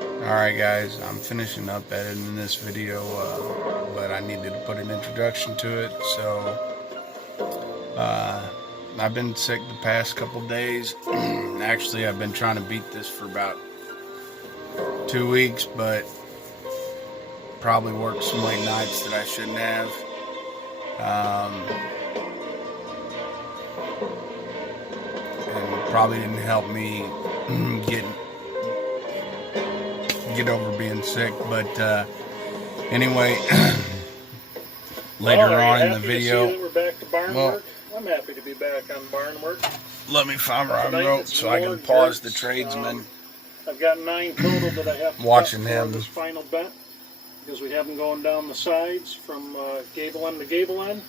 Alright guys, I'm finishing up editing this video, but I needed to put an introduction to it, so I've been sick the past couple days. Actually, I've been trying to beat this for about 2 weeks, but probably worked some late nights that I shouldn't have. And probably didn't help me get over being sick, but anyway, later on in the video, we're back to barn work? I'm happy to be back on barn work. let me find where I wrote so I can pause the tradesman. I've got 9 total that I have to watching cut him for this final bent, because we have them going down the sides from gable end to gable end,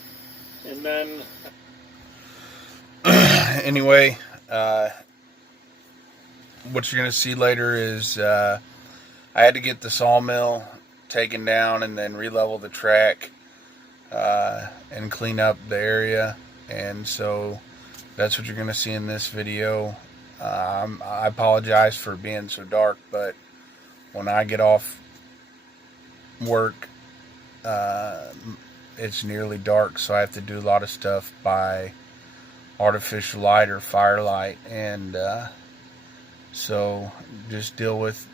and then anyway, what you're gonna see later is I had to get the sawmill taken down and then re-level the track and clean up the area, and so that's what you're gonna see in this video. I apologize for being so dark, but when I get off work, it's nearly dark, so I have to do a lot of stuff by artificial light or firelight, and so just deal with,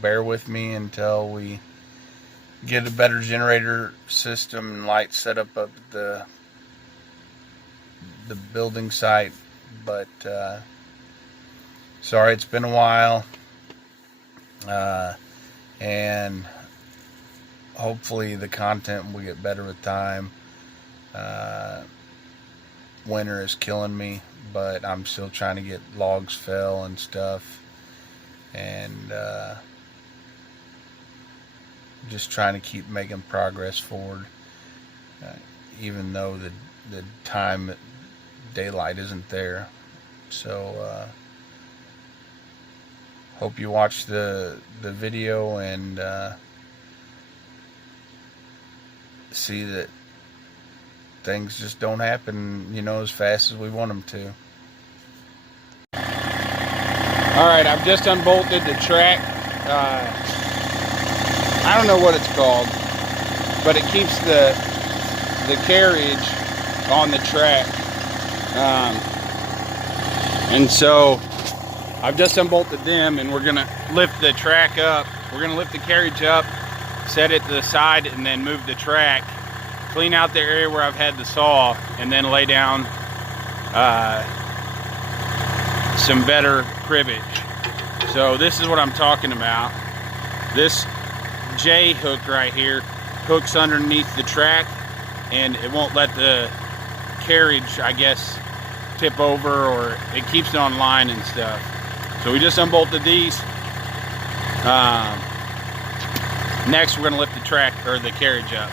bear with me until we get a better generator system and light set up at the building site. But sorry, it's been a while, and hopefully the content will get better with time. Winter is killing me, but I'm still trying to get logs fell and stuff, and just trying to keep making progress forward, even though the time daylight isn't there. So hope you watch the video and see that things just don't happen, as fast as we want them to. Alright, I've just unbolted the track. I don't know what it's called, but it keeps the carriage on the track. And so I've just unbolted them, and we're gonna lift the track up. We're gonna lift the carriage up, set it to the side, and then move the track, clean out the area where I've had the saw, and then lay down some better cribbage. So this is what I'm talking about. This J hook right here hooks underneath the track, and it won't let the carriage, I guess, tip over, or it keeps it on line and stuff. So we just unbolted these. Next, we're going to lift the track, or the carriage up.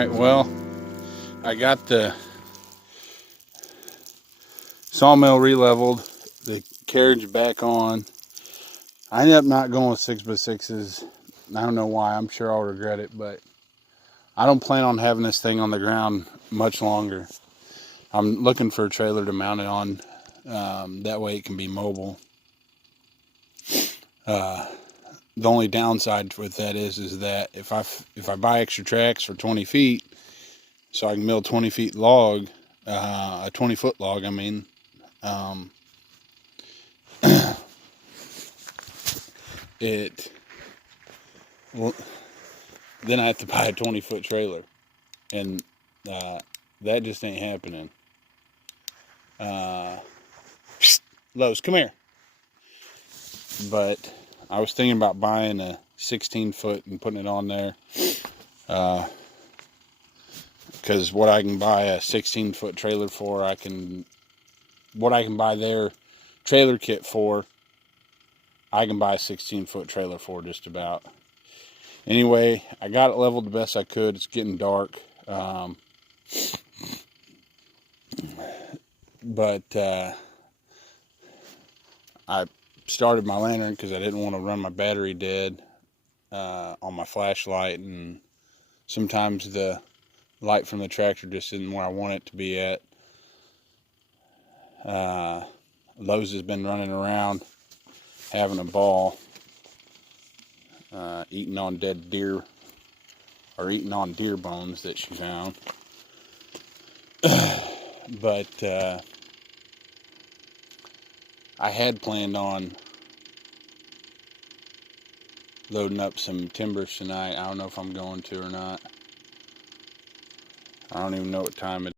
Alright, well, I got the sawmill re-leveled, the carriage back on. I ended up not going with 6x6s. I don't know why. I'm sure I'll regret it, but I don't plan on having this thing on the ground much longer. I'm looking for a trailer to mount it on. That way it can be mobile. The only downside with that is that if I buy extra tracks for 20 feet, so I can mill 20 feet log, a 20-foot log, I mean, well, then I have to buy a 20-foot trailer, and that just ain't happening. Lowe's, come here. But I was thinking about buying a 16-foot and putting it on there, because what I can buy a 16-foot trailer for, what I can buy their trailer kit for, I can buy a 16-foot trailer for just about. Anyway, I got it leveled the best I could. It's getting dark. But I started my lantern because I didn't want to run my battery dead on my flashlight, and sometimes the light from the tractor just isn't where I want it to be at. Lowe's has been running around having a ball, eating on dead deer, or eating on deer bones that she found. But I had planned on loading up some timbers tonight. I don't know if I'm going to or not. I don't even know what time it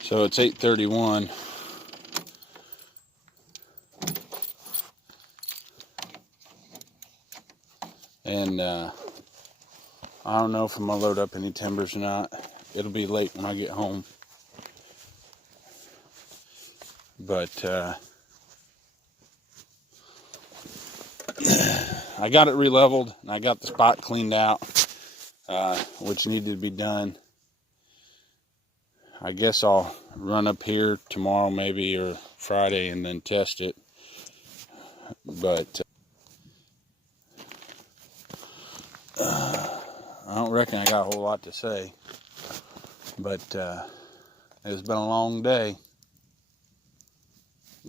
is. So it's 8:31. And I don't know if I'm going to load up any timbers or not. It'll be late when I get home. But I got it re-leveled, and I got the spot cleaned out, which needed to be done. I guess I'll run up here tomorrow maybe, or Friday, and then test it. But I don't reckon I got a whole lot to say. But it's been a long day.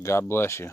God bless you.